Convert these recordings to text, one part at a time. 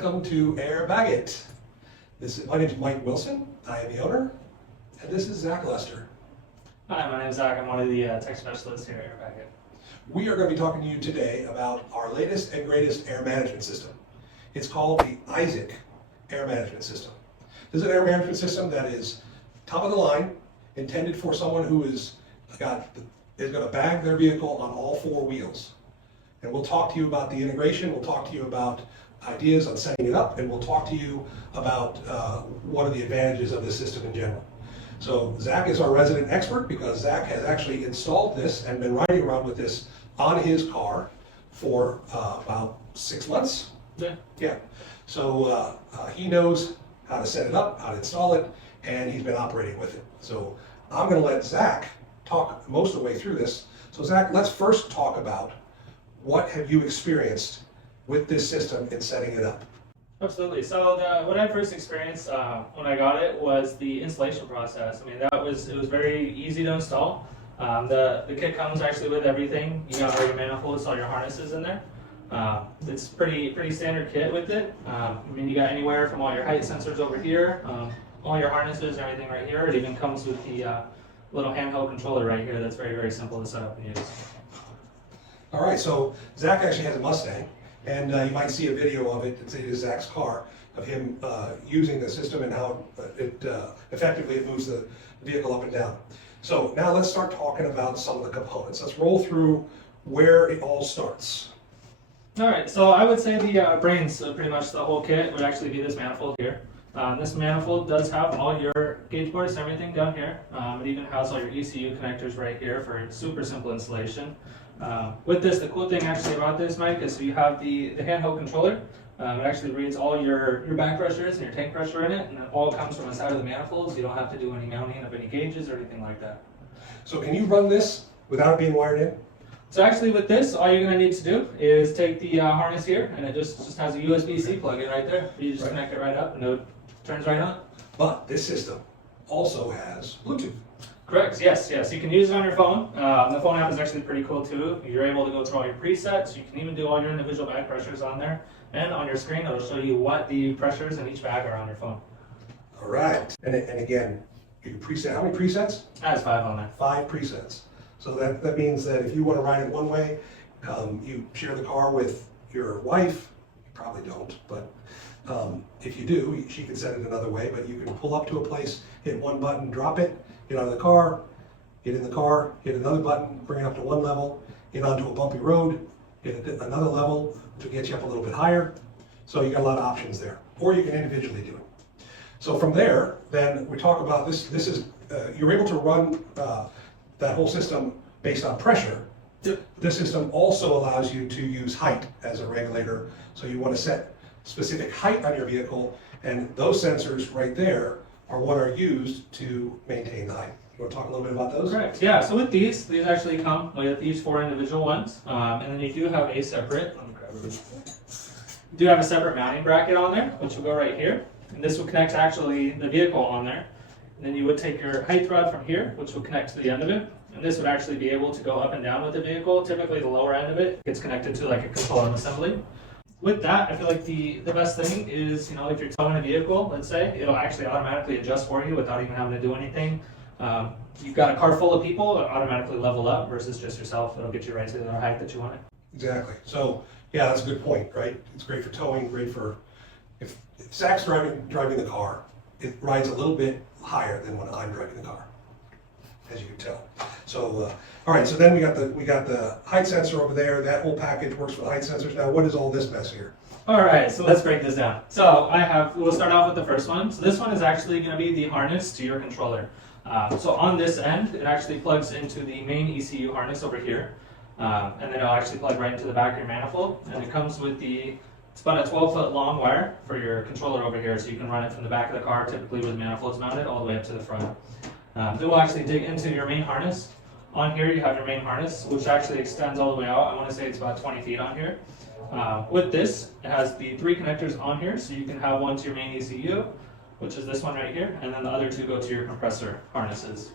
Welcome to Airbagit. My name is Mike Wilson. I am the owner, and this is Zach Lester. Hi, my name is Zach. I'm one of the tech specialists here at Airbagit. We are going to be talking to you today about our latest and greatest air management system. It's called the Airbagit air management system. This is an air management system that is top of the line, intended for someone who is going to bag their vehicle on all four wheels. And we'll talk to you about the integration, we'll talk to you about ideas on setting it up, and we'll talk to you about what are the advantages of this system in general. So Zach is our resident expert because Zach has actually installed this and been riding around with this on his car for about 6 months. Yeah. So he knows how to set it up, how to install it, and he's been operating with it. So I'm going to let Zach talk most of the way through this. So Zach, let's first talk about what have you experienced with this system in setting it up? Absolutely. So what I first experienced when I got it was the installation process. I mean, it was very easy to install. The kit comes actually with everything. You got all your manifolds, all your harnesses in there. It's pretty standard kit with it. I mean, you got anywhere from all your height sensors over here, all your harnesses, everything right here. It even comes with the little handheld controller right here. That's very simple to set up and use. All right, so Zach actually has a Mustang, and you might see a video of it. It is Zach's car, of him using the system and how it effectively moves the vehicle up and down. So now let's start talking about some of the components. Let's roll through where it all starts. All right, so I would say the brains of pretty much the whole kit would actually be this manifold here. This manifold does have all your gauge boards and everything down here. It even has all your ECU connectors right here for super simple installation. With this, the cool thing actually about this, Mike, is so you have the handheld controller. It actually reads all your back pressures and your tank pressure in it, and it all comes from the side of the manifolds. You don't have to do any mounting of any gauges or anything like that. So can you run this without it being wired in? So actually with this, all you're going to need to do is take the harness here, and it just has a USB-C plug-in right there. You just connect it right up, and it turns right on. But this system also has Bluetooth. Correct, yes. You can use it on your phone. The phone app is actually pretty cool too. You're able to go through all your presets. You can even do all your individual bag pressures on there. And on your screen, it'll show you what the pressures in each bag are on your phone. All right. And again, you can preset. How many presets? It has 5 on there. 5 presets. So that means that if you want to ride it one way, you share the car with your wife. You probably don't, but if you do, she can set it another way. But you can pull up to a place, hit one button, drop it, get out of the car, get in the car, hit another button, bring it up to one level, get onto a bumpy road, hit another level to get you up a little bit higher. So you got a lot of options there. Or you can individually do it. So from there, then we talk about this. This is you're able to run that whole system based on pressure. This system also allows you to use height as a regulator. So you want to set specific height on your vehicle, and those sensors right there are what are used to maintain the height. You want to talk a little bit about those? Correct, yeah. So with these actually come with these 4 individual ones. And then you do have a separate, mounting bracket on there, which will go right here. And this will connect actually the vehicle on there. And then you would take your height rod from here, which will connect to the end of it. And this would actually be able to go up and down with the vehicle. Typically the lower end of it gets connected to like a component assembly. With that, I feel like the best thing is, if you're towing a vehicle, let's say, it'll actually automatically adjust for you without even having to do anything. You've got a car full of people, it'll automatically level up versus just yourself. It'll get you right to the height that you want it. Exactly. So, yeah, that's a good point, right? It's great for towing, great for, if Zach's driving the car, it rides a little bit higher than when I'm driving the car, as you can tell. So, all right, so then we got the height sensor over there. That whole package works for the height sensors. Now, what is all this mess here? All right, so let's break this down. So we'll start off with the first one. So this one is actually going to be the harness to your controller. So on this end, it actually plugs into the main ECU harness over here. And then it'll actually plug right into the back of your manifold. And it comes with it's about a 12-foot long wire for your controller over here. So you can run it from the back of the car, typically with manifolds mounted, all the way up to the front. It will actually dig into your main harness. On here you have your main harness, which actually extends all the way out. I want to say it's about 20 feet on here. With this, it has the 3 connectors on here, so you can have one to your main ECU, which is this one right here, and then the other 2 go to your compressor harnesses.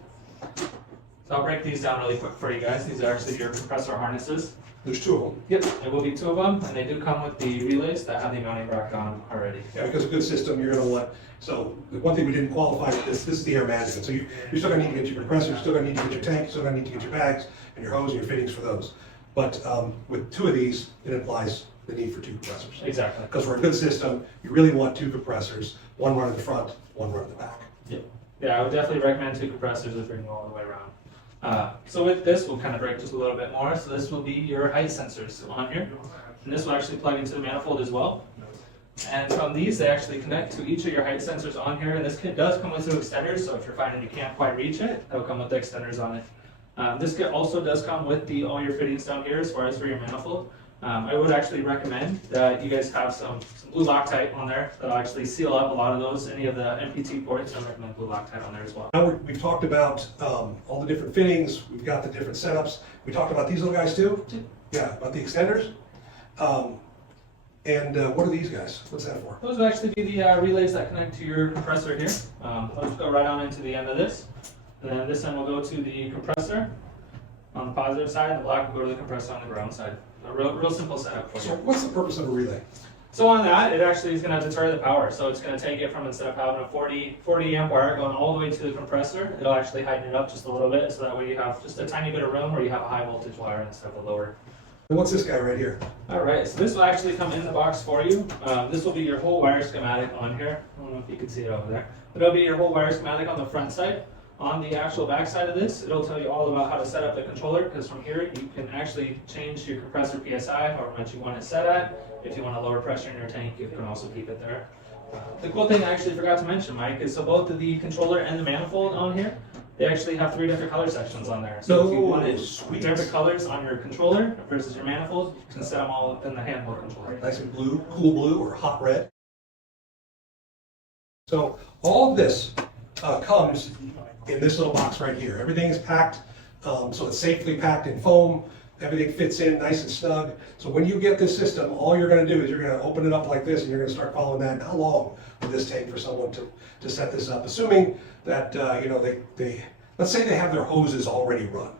So I'll break these down really quick for you guys. These are actually your compressor harnesses. There's two of them. Yep, there will be two of them, and they do come with the relays that have the mounting bracket on already. Yeah, because a good system, you're gonna want, so the one thing we didn't qualify with this is the air management. So you're still gonna need to get your compressor, you're still gonna need to get your tank, you're still gonna need to get your bags and your hose and your fittings for those. But with two of these, it implies the need for two compressors. Exactly. Because for a good system, you really want two compressors, one running the front, one running the back. Yep. Yeah, I would definitely recommend two compressors if you're going all the way around. So with this, we'll kind of break just a little bit more. So this will be your height sensors on here. And this will actually plug into the manifold as well. And from these, they actually connect to each of your height sensors on here. And this kit does come with two extenders, so if you're finding you can't quite reach it, it'll come with the extenders on it. This kit also does come with all your fittings down here as far as for your manifold. I would actually recommend that you guys have some blue Loctite on there that'll actually seal up a lot of those, any of the MPT ports. I recommend blue Loctite on there as well. Now we've talked about all the different fittings, we've got the different setups. We talked about these little guys too? Yeah, about the extenders. What are these guys? What's that for? Those will actually be the relays that connect to your compressor here. Let's go right on into the end of this. And then this end will go to the compressor on the positive side, and the black will go to the compressor on the ground side. A real simple setup for you. So what's the purpose of a relay? So on that, it actually is going to deter the power. So it's going to take it from, instead of having a 40 amp wire going all the way to the compressor, it'll actually heighten it up just a little bit, so that way you have just a tiny bit of room where you have a high voltage wire instead of a lower. And what's this guy right here? Alright, so this will actually come in the box for you. This will be your whole wire schematic on here. I don't know if you can see it over there. But it'll be your whole wire schematic on the front side. On the actual back side of this, it'll tell you all about how to set up the controller, because from here you can actually change your compressor PSI however much you want it set at. If you want a lower pressure in your tank, you can also keep it there. The cool thing I actually forgot to mention, Mike, is so both the controller and the manifold on here, they actually have 3 different color sections on there. So if you wanted different colors on your controller versus your manifold, you can set them all within the handheld controller. Nice and blue, cool blue, or hot red. So all of this comes in this little box right here. Everything is packed, so it's safely packed in foam. Everything fits in nice and snug. So when you get this system, all you're going to do is you're going to open it up like this, and you're going to start following that. And how long would this take for someone to set this up? Assuming that they let's say they have their hoses already run.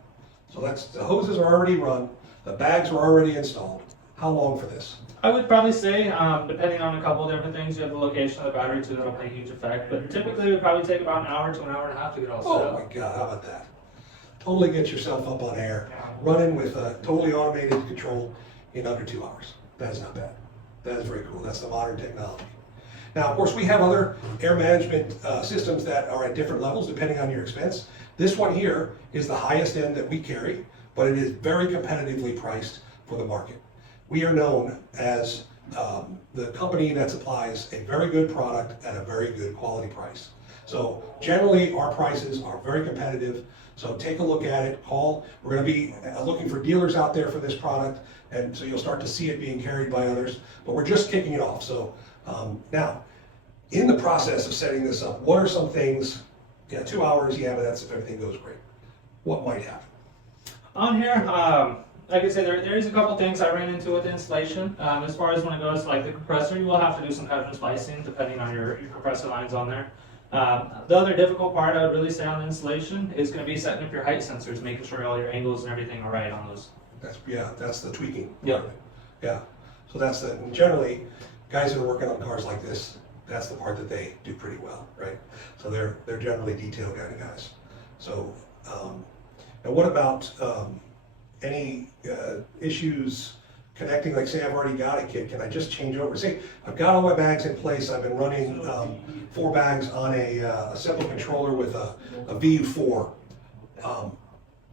So the hoses are already run, the bags are already installed. How long for this? I would probably say, depending on a couple of different things, you have the location of the battery too, that'll play a huge effect. But typically it would probably take about an hour to an hour and a half to get all set Oh up. my God, how about that? Totally get yourself up on air, running with a totally automated control in under 2 hours. That is not bad. That is very cool. That's the modern technology. Now, of course, we have other air management systems that are at different levels depending on your expense. This one here is the highest end that we carry, but it is very competitively priced for the market. We are known as the company that supplies a very good product at a very good quality price. So generally, our prices are very competitive. So take a look at it, call. We're going to be looking for dealers out there for this product, and so you'll start to see it being carried by others. But we're just kicking it off. So now, in the process of setting this up, what are some things? Yeah, 2 hours. Yeah, but that's if everything goes great. What might happen? On here, like I said, there is a couple things I ran into with the installation. As far as when it goes to like the compressor, you will have to do some custom splicing depending on your compressor lines on there. The other difficult part I would really say on the installation is going to be setting up your height sensors, making sure all your angles and everything are right on those. That's the tweaking. Yep. Yeah. So that's generally, guys that are working on cars like this, that's the part that they do pretty well, right? So they're generally detail kind of guys. So, now what about any issues connecting? Like, say I've already got a kit, can I just change over? Say I've got all my bags in place. I've been running 4 bags on a simple controller with a VU4.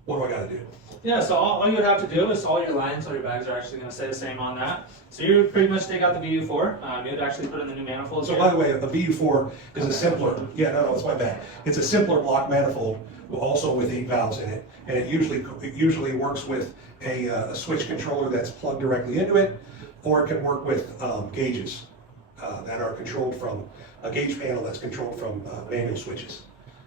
What do I got to do? Yeah, so all you would have to do is all your lines, all your bags are actually going to stay the same on that. So you would pretty much take out the VU4. You would actually put in the new manifold. So by the way, a VU4 is a simpler, it's my bad. It's a simpler block manifold, also with 8 valves in it, and it usually works with a switch controller that's plugged directly into it, or it can work with gauges that are controlled from a gauge panel that's controlled from manual switches.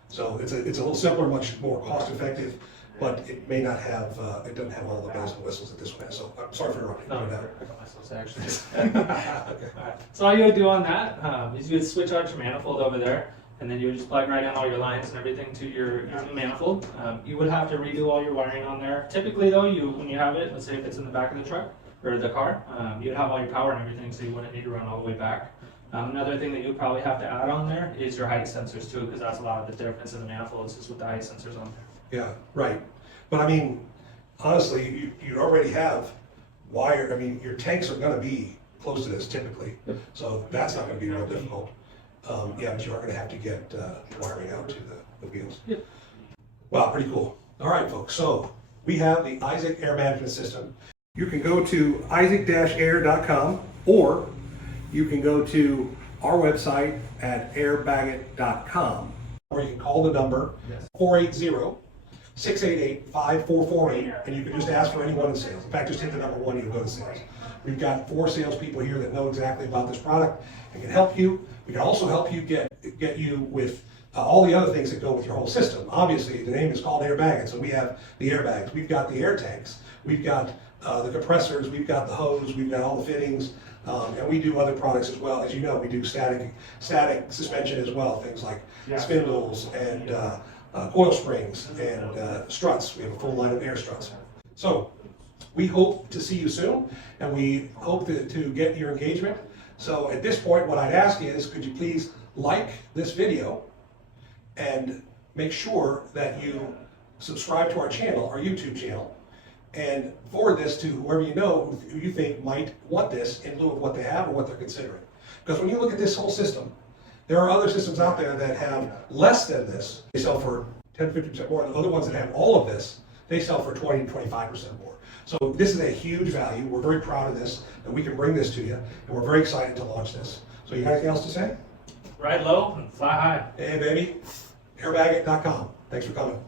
So it's a little simpler, much more cost effective, but it may not have, it doesn't have all the bells and whistles that this one has. So I'm sorry for interrupting. No, I got myself actually. Okay. All right. So all you would do on that is you would switch out your manifold over there. and then you would just plug right in all your lines and everything to your new manifold. You would have to redo all your wiring on there. Typically though, when you have it, let's say if it's in the back of the truck or the car, you'd have all your power and everything, so you wouldn't need to run all the way back. Another thing that you would probably have to add on there is your height sensors too, because that's a lot of the difference in the manifolds is with the height sensors on there. Yeah, right. But I mean, honestly, you already have wire, I mean, your tanks are gonna be close to this typically, so that's not gonna be real difficult. Yeah, but you are gonna have to get wiring out to the wheels. Yep. Wow, pretty cool. All right, folks, so we have the Isaac Air Management System. You can go to isaac-air.com, or you can go to our website at airbagit.com, or you can call the number 480-688-5448, and you can just ask for anyone in sales. In fact, just hit the number 1, you'll go to sales. We've got 4 salespeople here that know exactly about this product and can help you. We can also help you get you with all the other things that go with your whole system. Obviously, the name is called Airbagit, so we have the airbags, we've got the air tanks, we've got the compressors, we've got the hose, we've got all the fittings, and we do other products as well. As you know, we do static suspension as well, things like spindles and coil springs and struts. We have a full line of air struts. So we hope to see you soon, and we hope to get your engagement. So at this point, what I'd ask is, could you please like this video and make sure that you subscribe to our channel, our YouTube channel, and forward this to whoever you know who you think might want this in lieu of what they have or what they're considering. Because when you look at this whole system, there are other systems out there that have less than this. They sell for 10-50% more. The other ones that have all of this, they sell for 20-25% more. So this is a huge value. We're very proud of this, that we can bring this to you, and we're very excited to launch this. So you got anything else to say? Ride low and fly high. Hey baby, airbagit.com. Thanks for coming.